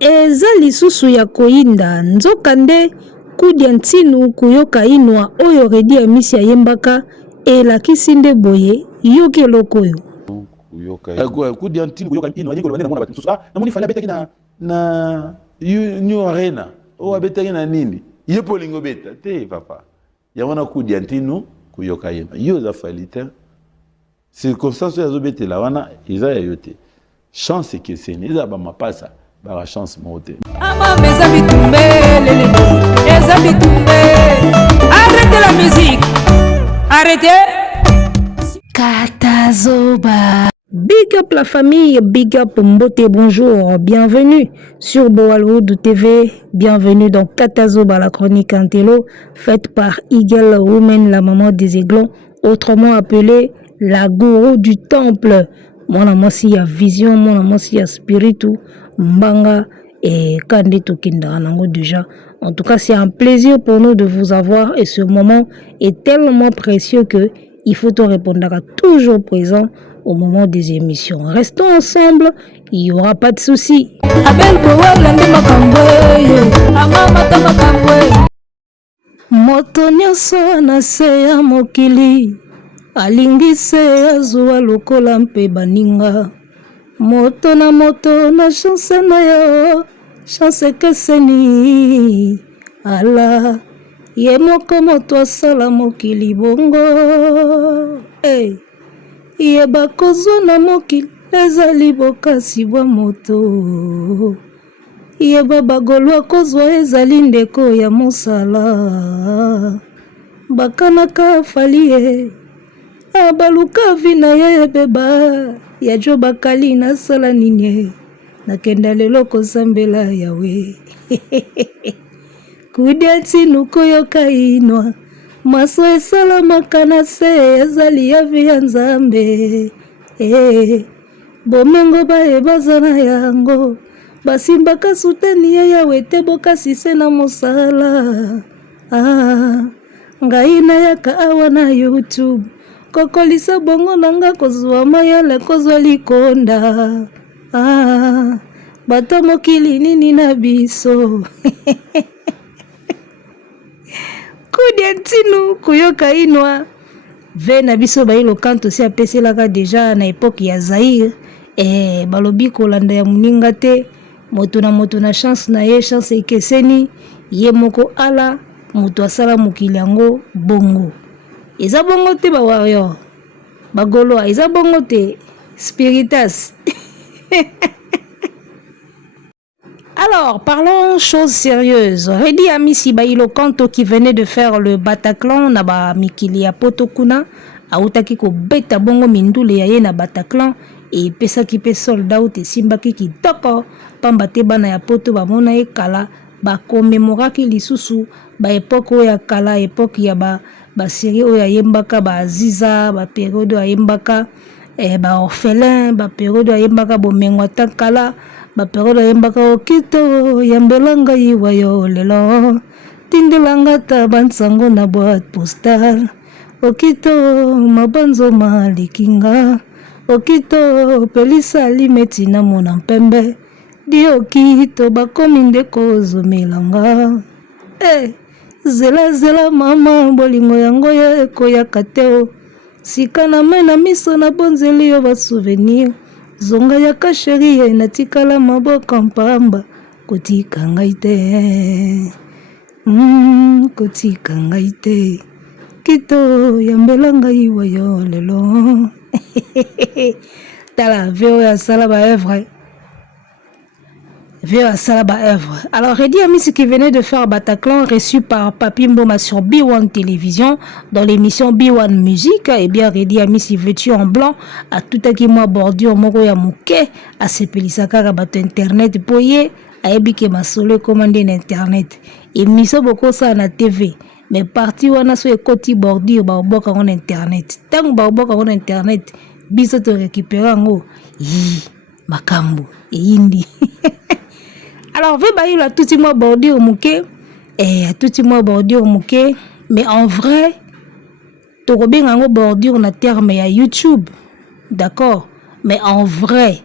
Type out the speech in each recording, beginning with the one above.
eza lisusu ya koyinda nzoka nde kudia ntinu kuyoka inwa oyo Redi Amisi ayembaka elakisi nde boye yoki eloko oyo kudia ntinu kuyoka inwa yeko lobane na mona batususu namoni fali abetaki na New Arena o abetaki na nini yepo lingo beta te papa ya wana kudia ntinu kuyoka inwa yo za fali te circonstance ya zobetela wana eza ya yote chance keseni eza ba mapasa ba chance mote ama meza bitumbe lele eza bitumbe arrêtez la musique arrêtez Katazoba. Big up la famille, big up Mbote, bonjour, bienvenue sur Boalwood TV, bienvenue dans Katazoba, la chronique Antello, faite par Eagle Women, la maman des aiglons, autrement appelée la gourou du temple. Mon amour si y a vision, mon amour si y a spiritu, mbanga et Kandeto Kindaranango déjà. En tout cas, c'est un plaisir pour nous de vous avoir et ce moment est tellement précieux que il faut te répondre à toujours présent au moment des émissions. Restons ensemble, il n'y aura pas de soucis. Moto nyonso na se ya mokili alingi se azwa lokola mpe baninga. Moto na chance na yo, chance keseni ala ye moko moto asala mokili bongo. Hey. Ye bakozwa na mokili ezali bokasi bwa moto. Ye babagolwa kozwa ezali ndeko ya mosala. Bakanaka fali ye abaluka vina ye beba ya jo bakali na sala nini nakenda lelo kozambela yawe. Kudia ntinu kuyoka inwa maso esalamaka na se ezali ya vi ya Nzambe. Bomengo bayebaza na yango basimbaka suteni ya yawe te bokasi se na mosala. Ngai nayaka awa na YouTube kokolisa bongo nanga kozwa mayele kozwa likonda. Bato mokili nini na biso. Kudia ntinu kuyoka inwa ve na biso bayilo kanto si apeselaka deja na epoke ya Zaire. Balobi kolanda ya muninga te moto na chance na ye chance ekeseni ye moko ala moto asala mokili yango bongo. Eza bongo te ba warrior bagolo eza bongo te spiritas. Alors, parlons choses sérieuses. Redi Amisi Bailo Kanto qui venait de faire le Bataclan na ba mikili ya Potokuna autaki ko beta bongo mindule ya ye na Bataclan et pesa ki pe soldat ou te simbaki ki toko pamba te bana ya poto ba mona e kala ba commémoraki lisusu ba époque ya kala époque ya ba série o ya yembaka ba Aziza ba période ya yembaka ba orphelin ba période ya yembaka bomengwa tankala ba période ya yembaka okito yambelanga yiwa yo lelo tindelanga ta bansango na boîte postale okito mabanzo malikinga okito pelisa limeti na mona mpembe di okito bakomi ndeko zomelanga. Zela mama bolingo yango ya ekoyaka te sika na mena miso na bonzeli yo ba souvenir zonga ya kasheri na tikala maboka mpamba kotika ngai te. Kotika ngai te kito yambela ngai wa yo lelo. Tala veo ya sala ba œuvre. Alors, Redi Amisi qui venait de faire Bataclan, reçu par Papi Mboma sur B1 Télévision, dans l'émission B1 Musique, et bien Redi Amisi vêtu en blanc, à tout à qui moi bordure, moro ya mouke, à sepelisaka rabato internet, poye, à ebike ma solo commandé internet. Et miso boko ça na TV. Mais parti wana so ekoti bordure, ba oboka en internet. Tant ba oboka en internet, biso to récupérer ngo. Makambo, et indi. Alors, il a tout le monde bordé au mouquet, mais en vrai, tu as bien bordé au terme à YouTube, d'accord, mais en vrai,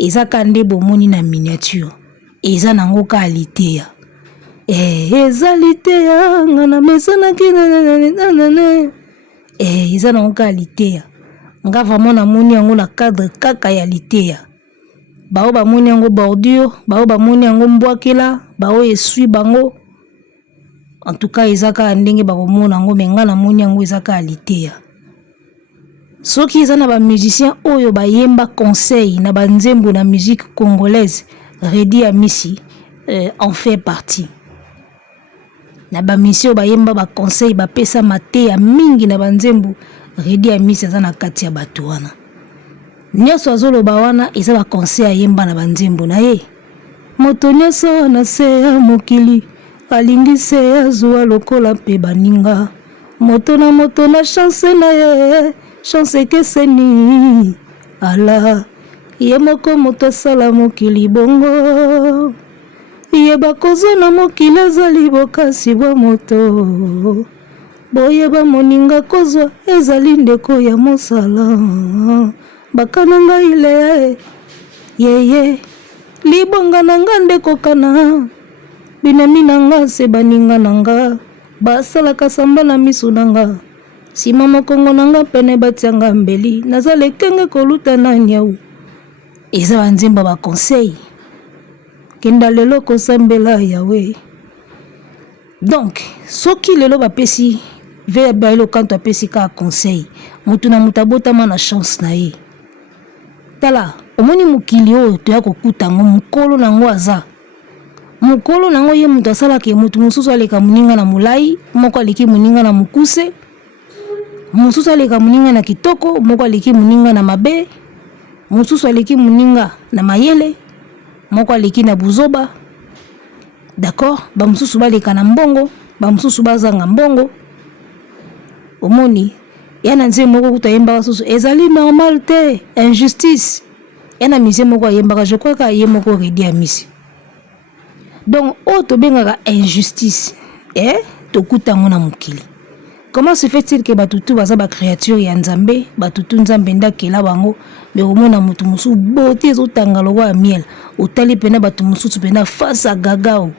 ils ont kandé bomoni na miniature, eza nango ka liteya eza liteya nga na mesanaki eza nango ka liteya nga vraiment namoni yango na cadre kaka ya liteya bao bamoni yango bordure bao bamoni yango mbwakela bao esui bango en tout cas eza ka ndenge bakomona yango me nga namoni yango eza ka liteya soki eza na bamusicien oyo bayemba conseil na banzembo na musique congolaise Redi Amisi en fait partie na bamusicien bayemba ba conseil bapesa mateya mingi na banzembo Redi Amisi eza na kati ya bato wana nyonso azoloba wana eza ba conseil ayemba na banzembo na ye moto nyonso na se ya mokili alingi se ya zuwa lokola mpe baninga moto na chance na ye chance ekeseni ala ye moko moto asala mokili bongo yeba kozwa na mokili ezali bokasi bwa moto boyeba moninga kozwa ezali ndeko ya mosala bakana ngai leya yeye libonga na nga ndeko kana binemi na nga se baninga na nga basalaka samba na miso na nga sima mokongo na nga pene batianga mbeli naza lekenge koluta na nyau eza banzemba ba conseil kenda lelo kosambela yawe donc soki lelo bapesi ve bailo kanto apesi ka conseil mutu na mutu abotama na chance na ye tala omoni mokili oyo toya kokuta ngo mokolo nango aza mokolo nango ye mutu asalaka mutu mosusu aleka moninga na molai moko aleki moninga na mokuse mosusu aleka moninga na kitoko moko aleki moninga na mabe mosusu aleki moninga na mayele moko aleki na buzoba d'accord bamosusu baleka na mbongo bamosusu bazanga mbongo omoni yana nze moko kuta yembaka susu ezali normal te injustice yana mise moko ayembaka je crois ka ye moko Redi Amisi donc o to bengaka injustice tokuta ngo na mokili comment se fait-il que batutu baza ba créature ya nzambe batutu nzambe ndakela bango me omona mutu musu bote ezotanga lokwa ya miel otali pena batu mususu pena face à gagao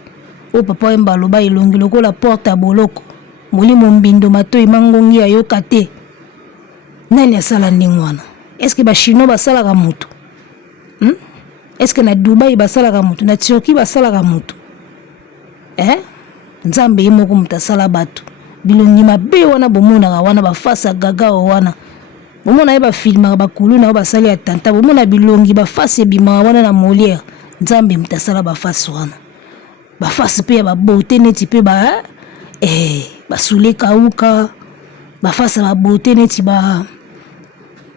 o papa yemba loba ilongi lokola porte à boloko molimo mbindo matoi mangongi ayoka te nani asala ndenge wana est-ce que ba chinois basalaka mutu est-ce que na Dubai basalaka mutu na Turquie basalaka mutu nzambe ye moko mutu asala batu bilongi mabe wana bomonaka wana bafasa gagao wana bomona ye bafilmaka bakulu na basali ya tanta bomona bilongi bafasi ebimaka wana na Molière nzambe mutu asala bafasi wana bafasi mpe ya babote neti mpe basule kauka bafasa babote neti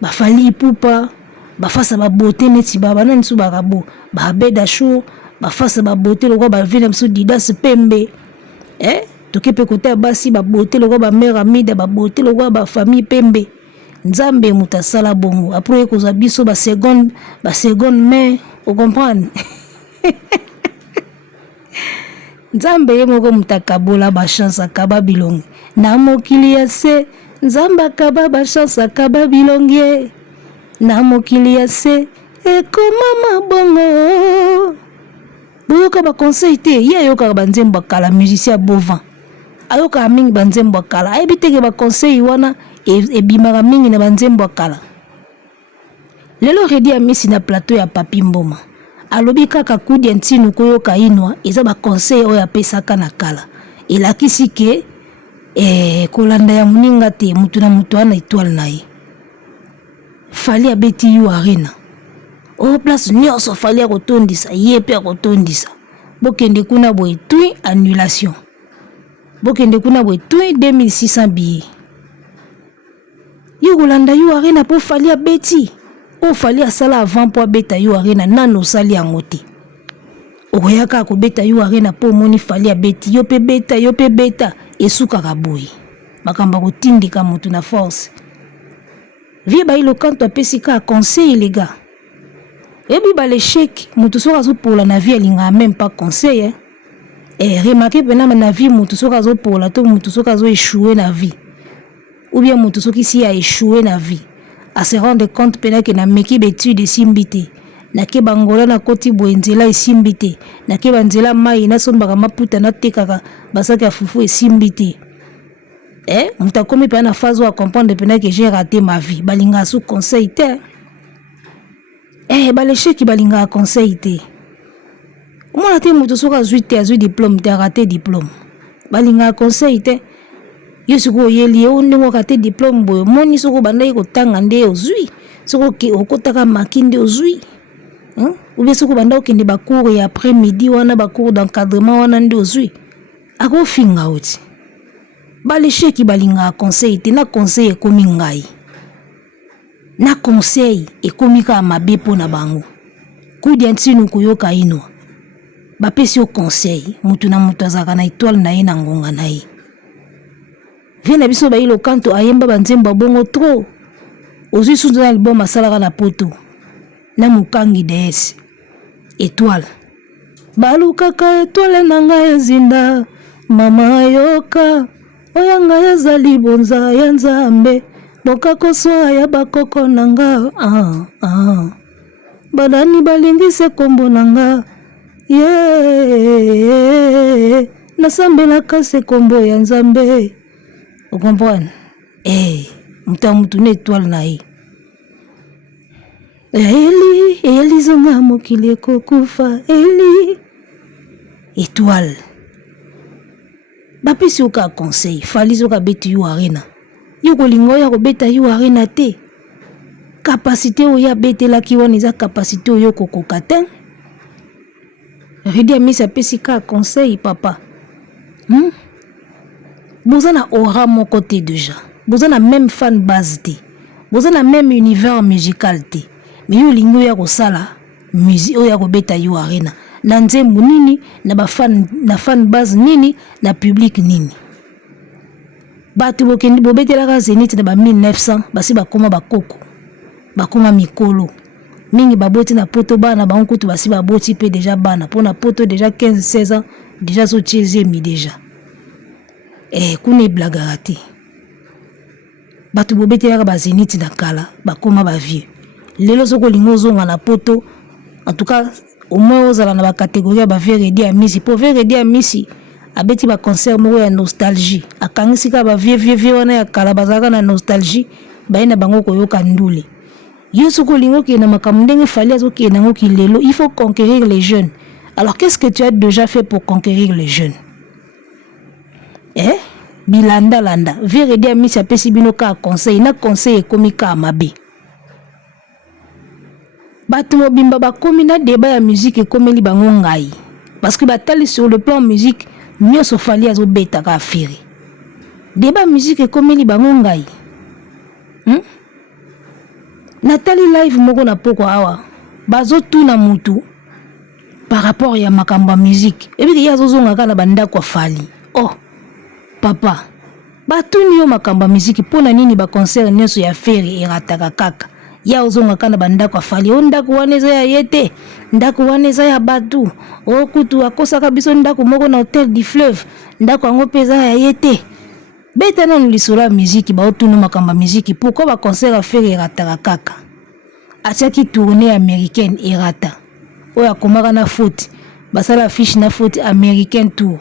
bafali ipupa bafasa babote neti banani su bakabo babeda show bafasa babote lokwa bavile mso Didas Pembe toke pe kota basi babote lokwa bamère Amida babote lokwa bafamille Pembe nzambe mutu asala bongo après kozwa biso ba seconde mais on comprend nzambe ye moko mutu akabola bachance akaba bilongi na mokili ya se nzambe akaba bachance akaba bilongi na mokili ya se ekomama bongo boyoka baconseil te ye ayokaka banzembo akala musicien bovin ayokaka mingi banzembo akala ayebi teke baconseil wana ebimaka mingi na banzembo akala lelo Redi Amisi na plateau ya Papi Mboma alobi kaka kudi ya ntinu koyoka inwa eza baconseil oyo apesaka na kala elakisi ke kolanda ya moninga te mutu na mutu wana étoile na ye fali abeti yu arena o place nyonso fali akotondisa ye mpe akotondisa bokende kuna boye tui annulation bokende kuna boye tui 2600 billets yo kolanda yu arena po fali abeti o fali asala avant po abeta yu arena nano osali yango te okoyaka akobeta yu arena po omoni fali abeti yo pe beta esukaka boye makambo akotindika motu na force vie bailo kanto apesi ka conseil les gars ebi ba l'échec motu soka azopola na vie alinga même pas conseil remarquez pena na vie motu soka azopola to motu soka azo échouer na vie ou bien motu soki si a échoué na vie à se rendre compte pena que na meki d'étude simbité nake bangola na koti boye nzela esimbi te nake banzela mai nasombaka maputa natekaka basaki ya fufu esimbi te moto akomi mpe na phase oyo comprendre mpena que j'ai raté ma vie balingaka su conseil te balesheki balingaka conseil te omona te moto soki azwi te azwi diplôme te arate diplôme balingaka conseil te yo soki oyeli ye o ndenge okate diplôme boye omoni soki obandaki kotanga nde ozwi soki okotaka maki nde ozwi oubien soki obanda okende bacours ya après midi wana bacours d'encadrement wana nde ozwi akofinga oti balesheki balingaka conseil te na conseil ekomi ngai na conseil ekomi kaka mabe mpo na bango kudia ntinu koyoka ino bapesi yo conseil mutu na mutu azalaka na étoile na ye na ngonga na ye vie na biso bayilo kanto ayemba banzembo bongo trop ozwi sunzu na liboma asalaka na poto na mokangi DS étoile balukaka étoile na ngai ezinda mama yoka oya ngai ezali bonza ya nzambe bokakoswa ya bakoko na nga badani balingise kombo na nga nasambelaka se kombo ya nzambe okomprendre mutu mutu na étoile na ye eli zonga mokili ekokufa eli étoile bapesi oka conseil fali soka beti yo arena yo kolinga oyo kobeta yo arena te kapasité oyo abetelaki wana eza kapasité oyo kokoka te Redi Amisi apesi ka conseil papa boza na aura moko te déjà boza na même fan base te boza na même univers musical te mais yo lingo ya kosala musique oyo kobeta yo arena na nzembo nini na fan base nini na public nini bato bokendi bobetelaka Zénith na ba 1900 basi bakoma bakoko bakoma mikolo mingi baboti na poto bana bango kutu basi baboti pe déjà bana pona poto déjà 15-16 ans déjà so tiezemi déjà kuna eblagaka te bato bobetelaka ba Zénith na kala bakoma ba vieux lelo soko lingo zonga na poto en tout cas au moins ozala na ba catégorie ba vieux Redi Amisi po vieux Redi Amisi abeti ba concert moko ya nostalgie akangisi ka ba vieux wana ya kala bazaka na nostalgie baina bango koyoka ndule yo soko lingo ki na makambo ndenge fali azoki nango ki lelo il faut conquérir les jeunes. Alors qu'est-ce que tu as déjà fait pour conquérir les jeunes? Bilanda landa vieux Redi Amisi apesi bino ka conseil na conseil ekomi ka mabe bato mobimba bakomi na débat ya musique ekomeli bango ngai parce que batali sur le plan musique nyonso fali azobetaka afiri débat musique ekomeli bango ngai natali live moko na poko awa bazotuna mutu par rapport ya makambo ya musique ebiki yazozongaka na bandako afali papa batuni yo makambo ya musique pona nini ba concert nyonso ya feri erataka kaka ya ozongaka na bandako afali ndako wana eza ya yete ndako wana eza ya batu kutu akosaka biso ndako moko na Hôtel du Fleuve ndako yango mpe eza ya yete beta nanu lisolo ya musique baotuna makambo ya musique pourquoi ba concert ya feri erataka kaka atiaki tournée américaine erata oyo akomaka na faute basala affiche na faute américaine tour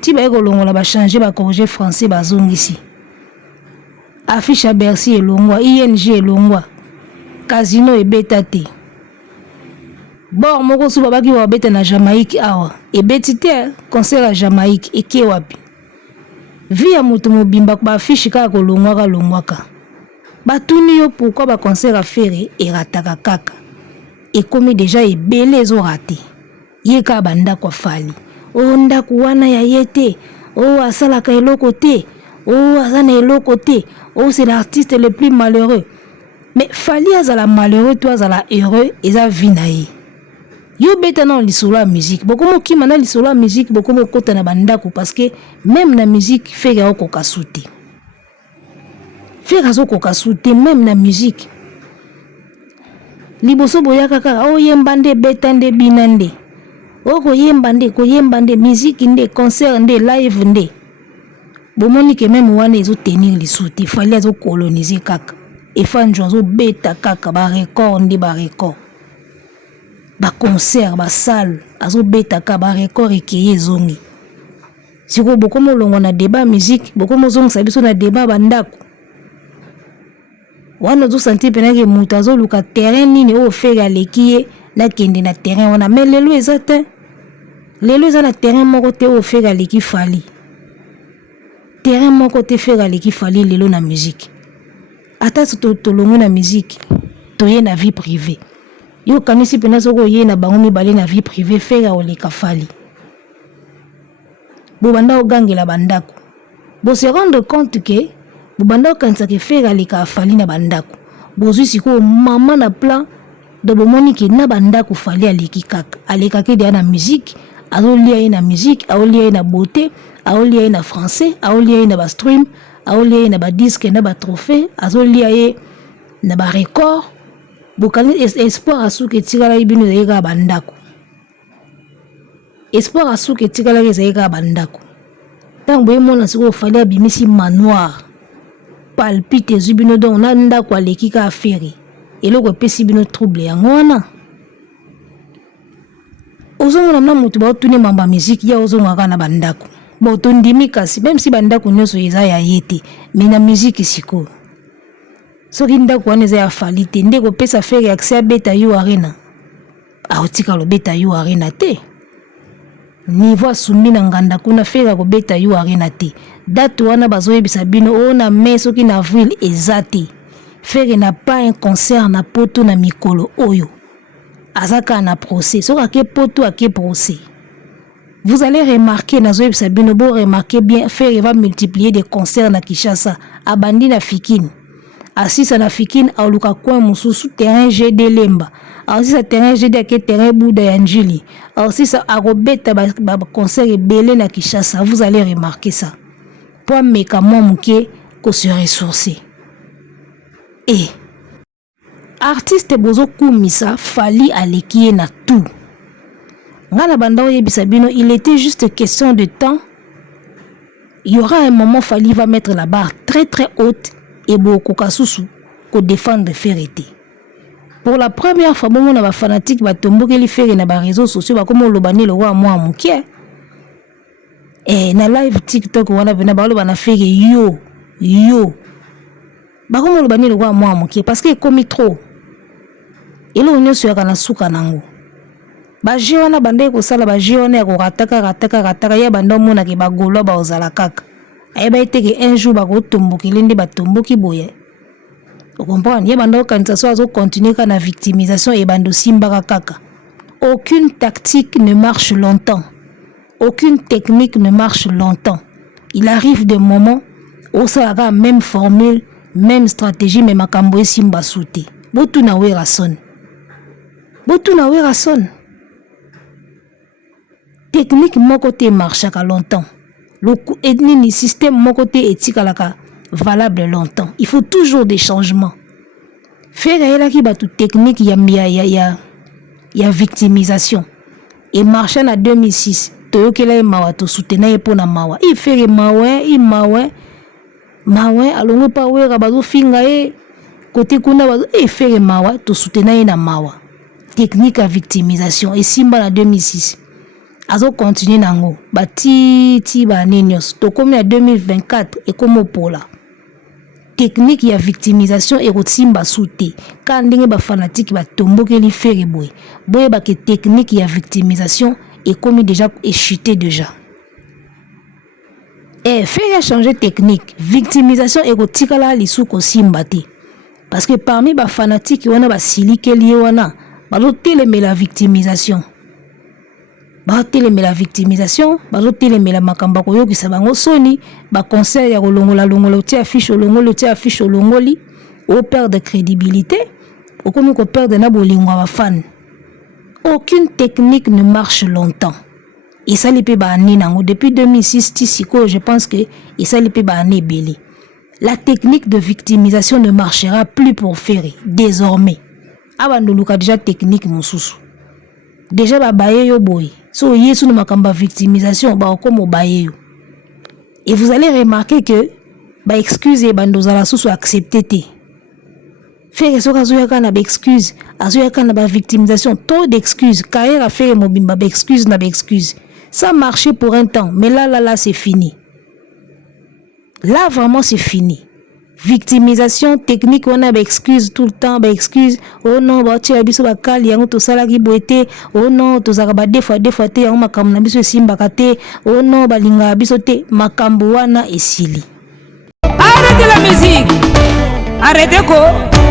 ti baye kolongola bachange bacorrige français bazongisi affiche à Bercy elongwa ING elongwa casino ebeta te bor moko su babaki babeta na Jamaïque awa ebeti te concert à Jamaïque eke wapi via moto mobimba ba affiche kaka kolongwaka batuni yo pourquoi ba concert à faire erataka kaka ekomi déjà ebele ezorate ye ka bandako afali ndako wana ya yete asalaka eloko te azana eloko te c'est l'artiste le plus malheureux mais fali azala malheureux to azala heureux eza vie na ye yo beta na lisolo ya musique bokomo kima na lisolo ya musique bokomo kota na bandako parce que même na musique feka okoka sute feka okoka sute même na musique liboso boyaka kaka oyemba nde beta nde bina nde koyemba nde musique nde concert nde live nde bomoni ke même wana ezotenir lisu te fali azokolonize kaka efanjo azobeta kaka barecord nde barecord concert, salle, azo betaka ba record ekeye zongi. Siko boko molongo na débat musique, boko mozongo sabiso na débat bandako. Wana zo senti penake mutu azo luka terrain nini o fega lekiye na kende na terrain wana, mais lelo eza te. Lelo eza na terrain moko te o fega leki fali. Terrain moko te fega leki fali lelo na musique. Ata tolongo na musique, toye na vie privée. Yo kanisi pena soko ye na bango mibale na vie privée fega oleka fali. Bobanda ogangela bandako. Bo se rendre compte que bobanda okanisa ke fega leka fali na bandako. Bozwi siko mama na plan de bomoni ke na bandako fali aleki kaka. Aleka ke dia na musique, azolia ye na musique, aolia ye na beauté, aolia ye na français, aolia ye na ba stream, aolia ye na ba disque na ba trophée, azolia ye na ba record. Bokani espoir asuke tikala ibinu zeka bandako. Espoir asuke tikala zeka bandako. Tant boye mona siko fali abimisi manoir. Palpite zubino don na ndako aleki ka affaire. Eloko pesi bino trouble yango wana. Ozongo na mutu ba otune mamba musique ya ozongo kana bandako. Bo tondimi kasi même si bandako nyoso eza ya yete, mais na musique siko. Soki ndako wana eza ya fali te ndeko pesa faire accès à beta yo arena. Aotika lo beta yo arena te. Niveau asumbi na nganda kuna faire ko beta yo arena te. Date wana bazoyebisa bino ona mai soki na avril ezate. Faire n'a pas un concert na poto na mikolo oyo. Azaka na procès. Soka ke poto ake procès. Vous allez remarquer, Nazoeb Sabino, bon remarquer bien, faire va multiplier des concerts na Kishasa, abandi na Fikine. Assis na Fikine, a luka coin mususu terrain GD Lemba. Assis à terrain GD ake terrain Bouda Yanjili. Assis à Robeta ba concert et belé na Kishasa. Vous allez remarquer ça. Pour mécamment mouké, qu'on se ressourcer. Et artiste bozo kumisa fali alekie na tout. Ngana banda oyebisa bino, il était juste question de temps. Il y aura un moment fali va mettre la barre très très haute et beaucoup kasusu ko défendre Ferreté. Pour la première fois bon na ba fanatique ba tomboke li fere na ba réseaux sociaux ba comme lobani le roi moi mukie. Et na live TikTok wana bena ba loba na fere yo. Ba comme lobani le roi moi mukie parce que commis trop. Et là on sur kana suka nango. Ba jiwana bande ko sala ba jiwana ko rataka ya banda mona ke ba golo ba ozala kaka. Ay ba iteke un jour ba ko tomboki lindi ba tomboki boye. Vous comprenez? Ya banda ko kanisa so azo continuer kana victimisation et bando simba kaka. Aucune tactique ne marche longtemps. Aucune technique ne marche longtemps. Il arrive des moments où ça a même formule, même stratégie mais makambo e simba souté. Botu na we rason. Technique mon côté marche à longtemps. Le système mon côté éthique à la valable longtemps. Il faut toujours des changements. Faire là qui bat toute technique y a victimisation. Et marchant en 2006, to que là mawa to soutenir pour na mawa. Il fait mawa alongo pa we rabazo finga e côté kuna bazo e faire mawa to soutenir na mawa. Technique à victimisation et simba en 2006. Azo continuer nango bati ba nenios to comme en 2024 et comme pola technique ya victimisation et simba souté quand ndenge ba fanatique ba tomboke li fere boy ba que technique ya victimisation et comme déjà échuté déjà et faire changer technique victimisation et tikala li sou ko simba te parce que parmi ba fanatique wana ba silike li wana ba lo teleme la victimisation. Ba teleme la victimisation, ba teleme la makamba ko yokisa bango soni, ba conseil ya kolongola ti affiche olongoli, au perdre de crédibilité, au comme ko perdre na bolingo ba fan. Aucune technique ne marche longtemps. Et ça lipe ba nango depuis 2006 tisiko, je pense que et ça lipe ba belé. La technique de victimisation ne marchera plus pour Ferré désormais. Abandoluka déjà technique mususu. Déjà ba baye yo boy. So yesu no makamba victimisation ba comme baye yo. Et vous allez remarquer que ba excuse bando zala susu accepté té. Faire ce que na excuse, azoyaka na ba victimisation, trop d'excuses, carrière à faire mobimba excuse na excuse. Ça marchait pour un temps, mais là c'est fini. Là vraiment c'est fini. Victimisation technique, on a excuse tout le temps, excuse. Oh non, bah tu as biso bakali yango to sala ki boete. Oh non, to zakaba des fois te yango makambo na biso simba kate. Oh non, balinga biso te makambo wana esili. Arrêtez la musique. Arrêtez quoi?